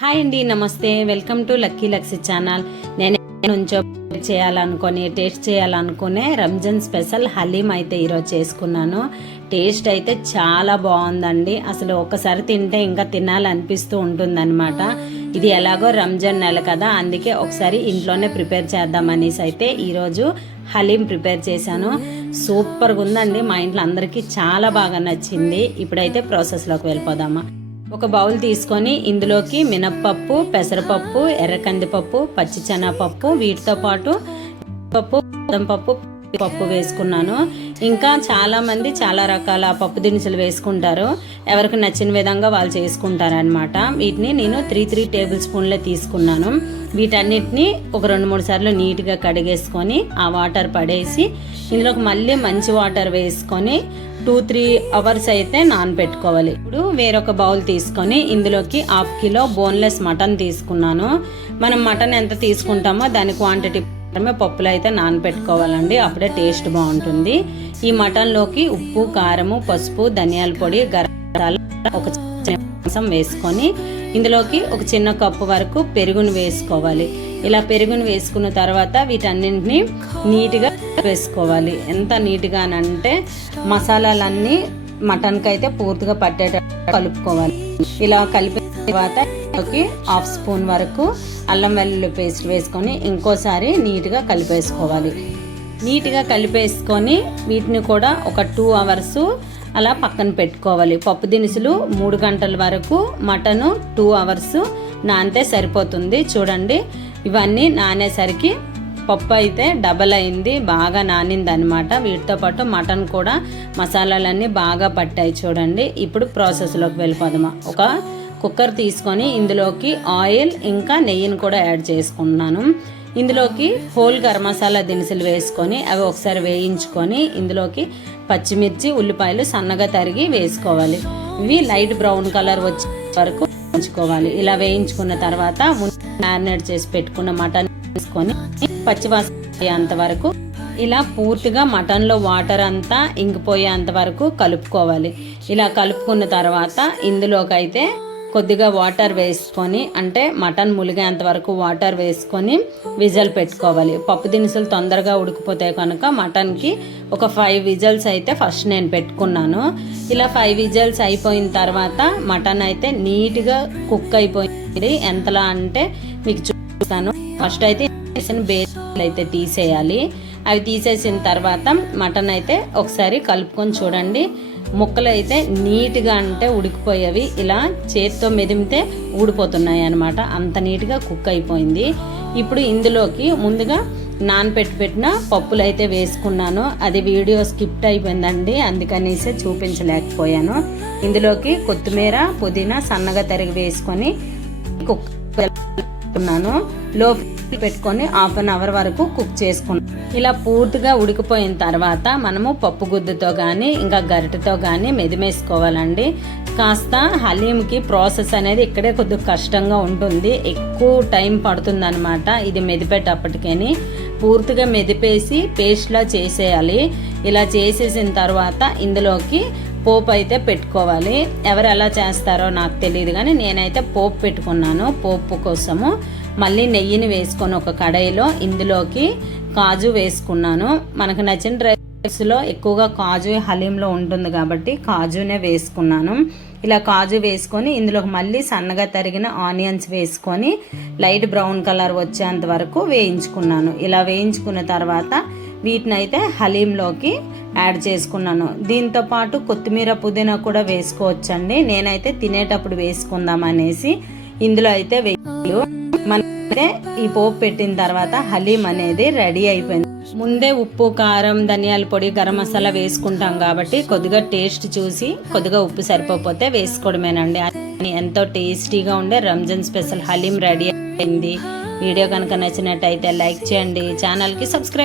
Hi అండి నమస్తే. Welcome to Lucky Luxy channel. నేను నుంచో చేయాలనుకుని టేస్ట్ చేయాలనుకునే రంజాన్ స్పెషల్ హలీం అయితే ఈరోజు చేసుకున్నాను. టేస్ట్ అయితే చాలా బాగుందండి. అసలు ఒక్కసారి తింటే ఇంకా తినాలనిపిస్తూ ఉంటుందన్నమాట. ఇది ఎలాగో రంజాన్ నెల కదా అందుకే ఒకసారి ఇంట్లోనే ప్రిపేర్ చేద్దామనేసి అయితే ఈరోజు హలీం ప్రిపేర్ చేశాను. సూపర్గా ఉందండి మా ఇంట్లో అందరికీ చాలా బాగా నచ్చింది. ఇప్పుడైతే ప్రాసెస్లోకి వెళ్ళిపోదామా? ఒక బౌల్ తీసుకొని ఇందులోకి మినప్పప్పు పెసరపప్పు ఎర్రకందిపప్పు కందిపప్పు శనగపప్పు వీటితో పాటు పప్పు పప్పు పప్పు వేసుకున్నాను. ఇంకా చాలామంది చాలా రకాల పప్పు దినుసులు వేసుకుంటారు. ఎవరికి నచ్చిన విధంగా వాళ్ళు చేసుకుంటారనమాట వీటిని నేను త్రీ త్రీ టేబుల్ స్పూన్లే తీసుకున్నాను. వీటన్నిటిని ఒక రెండు మూడు సార్లు నీట్గా కడిగేసుకొని ఆ వాటర్ పడేసి ఇందులోకి మళ్ళీ మంచి వాటర్ వేసుకొని టూ త్రీ అవర్స్ అయితే నానబెట్టుకోవాలి ఇప్పుడు వేరొక బౌల్ తీసుకొని ఇందులోకి హాఫ్ కిలో బోన్లెస్ మటన్ తీసుకున్నాను. మనం మటన్ ఎంత తీసుకుంటామో దాని క్వాంటిటీ మాత్రమే పప్పులు అయితే నానబెట్టుకోవాలండి అప్పుడే టేస్ట్ బాగుంటుంది. ఈ మటన్లోకి ఉప్పు కారము పసుపు ధనియాల పొడి గరం ఒక వేసుకొని ఇందులోకి ఒక చిన్న కప్పు వరకు పెరుగును వేసుకోవాలి. ఇలా పెరుగును వేసుకున్న తర్వాత వీటన్నింటినీ నీట్గా వేసుకోవాలి. ఎంత నీట్గా అంటే మసాలాలన్నీ మటన్కి అయితే పూర్తిగా పట్టేటట్టు కలుపుకోవాలి. ఇలా కలిపిన తర్వాత హాఫ్ స్పూన్ వరకు అల్లం వెల్లుల్లి పేస్ట్ వేసుకొని ఇంకోసారి నీట్గా కలిపేసుకోవాలి. నీట్గా కలిపేసుకొని వీటిని కూడా ఒక టూ అవర్స్ అలా పక్కన పెట్టుకోవాలి. పప్పు దినుసులు మూడు గంటల వరకు మటను టూ అవర్స్ నానితే సరిపోతుంది. చూడండి ఇవన్నీ నానేసరికి పప్పు అయితే డబల్ అయింది బాగా నానింది అనమాట వీటితో పాటు మటన్ కూడా మసాలాలన్నీ బాగా పట్టాయి చూడండి. ఇప్పుడు ప్రాసెస్లోకి వెళ్ళిపోదామా ఒక కుక్కర్ తీసుకొని ఇందులోకి ఆయిల్ ఇంకా నెయ్యిని కూడా యాడ్ చేసుకున్నాను ఇందులోకి హోల్ గరం మసాలా దినుసులు వేసుకొని అవి ఒకసారి వేయించుకొని ఇందులోకి పచ్చిమిర్చి ఉల్లిపాయలు సన్నగా తరిగి వేసుకోవాలి. ఇవి లైట్ బ్రౌన్ కలర్ వచ్చే వరకు వేయించుకోవాలి. ఇలా వేయించుకున్న తర్వాత మ్యారినేట్ చేసి పెట్టుకున్న మటన్ వేసుకొని పచ్చివాసన వరకు ఇలా పూర్తిగా మటన్లో వాటర్ అంతా ఇంకిపోయేంత వరకు కలుపుకోవాలి. ఇలా కలుపుకున్న తర్వాత ఇందులోకి అయితే కొద్దిగా వాటర్ వేసుకొని అంటే మటన్ ములిగేంత వరకు వాటర్ వేసుకొని విజల్ పెట్టుకోవాలి. పప్పు దినుసులు తొందరగా ఉడికిపోతాయి కనుక మటన్కి ఒక ఫైవ్ విజల్స్ అయితే ఫస్ట్ నేను పెట్టుకున్నాను. ఇలా ఫైవ్ విజల్స్ అయిపోయిన తర్వాత మటన్ అయితే నీట్గా కుక్ అయిపోయింది. ఎంతలా అంటే మీకు చూస్తాను ఫస్ట్ అయితే బేస్ అయితే తీసేయాలి. అవి తీసేసిన తర్వాత మటన్ అయితే ఒకసారి కలుపుకొని చూడండి. ముక్కలు అయితే నీట్గా అంటే ఉడికిపోయేవి. ఇలా చేతితో మెదిమితే ఊడిపోతున్నాయి అనమాట అంత నీట్గా కుక్ అయిపోయింది. ఇప్పుడు ఇందులోకి ముందుగా నానపెట్టి పెట్టిన పప్పులు అయితే వేసుకున్నాను. అది వీడియో స్కిప్ట్ అయిపోయిందండి. అందుకనేసి చూపించలేకపోయాను. ఇందులోకి కొత్తిమీర పుదీనా సన్నగా తరిగి వేసుకొని కుక్ పెట్టుకున్నాను. లో పెట్టుకొని హాఫ్ అన్ అవర్ వరకు కుక్ చేసుకున్నాను ఇలా పూర్తిగా ఉడికిపోయిన తర్వాత మనము పప్పు గుద్దుతో కానీ ఇంకా గరిటతో కానీ మెదిమేసుకోవాలండి. కాస్త హలీంకి ప్రాసెస్ అనేది ఇక్కడే కొద్దిగా కష్టంగా ఉంటుంది. ఎక్కువ టైం పడుతుందనమాట ఇది మెదిపేటప్పటికేని. పూర్తిగా మెదిపేసి పేస్ట్లా చేసేయాలి. ఇలా చేసేసిన తర్వాత ఇందులోకి పోపు అయితే పెట్టుకోవాలి. ఎవరు ఎలా చేస్తారో నాకు తెలియదు కానీ నేనైతే పోపు పెట్టుకున్నాను పోపు కోసము. మళ్ళీ నెయ్యిని వేసుకొని ఒక కడాయిలో ఇందులోకి కాజు వేసుకున్నాను. మనకు నచ్చిన డ్రెస్లో ఎక్కువగా కాజు హలీంలో ఉంటుంది కాబట్టి కాజునే వేసుకున్నాను. ఇలా కాజు వేసుకొని ఇందులోకి మళ్ళీ సన్నగా తరిగిన ఆనియన్స్ వేసుకొని లైట్ బ్రౌన్ కలర్ వచ్చేంత వరకు వేయించుకున్నాను. ఇలా వేయించుకున్న తర్వాత వీటిని అయితే హలీంలోకి యాడ్ చేసుకున్నాను. దీంతో పాటు కొత్తిమీర పుదీనా కూడా వేసుకోవచ్చండి. నేనైతే తినేటప్పుడు వేసుకుందాం అనేసి ఇందులో అయితే వేయు మనైతే ఈ పోపు పెట్టిన తర్వాత హలీం అనేది రెడీ అయిపోయింది. ముందే ఉప్పు కారం ధనియాల పొడి గరం మసాలా వేసుకుంటాం కాబట్టి కొద్దిగా టేస్ట్ చూసి కొద్దిగా ఉప్పు సరిపోతే వేసుకోవడమేనండి. ఎంతో టేస్టీగా ఉండే రంజాన్ స్పెషల్ హలీం రెడీ అయింది. వీడియో కనుక నచ్చినట్టయితే లైక్ చేయండి. ఛానల్కి సబ్స్క్రైబ్